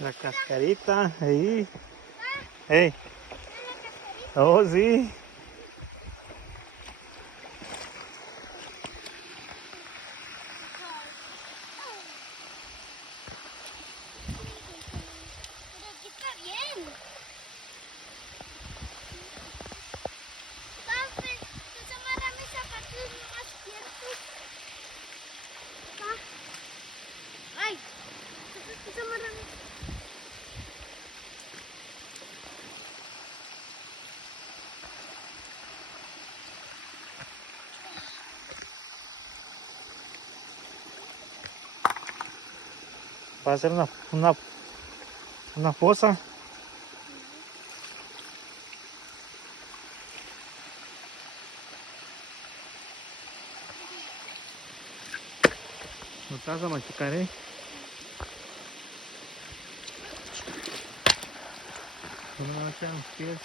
La cascarita, ahí. Hey. Oh, sí. Pero aquí está bien. Papi, pues amarra mis zapatos más ciertos. Pa. Ay, pues amarra mis... Va a ser una fosa. No te vas a machucar, No me van a quedar los pies.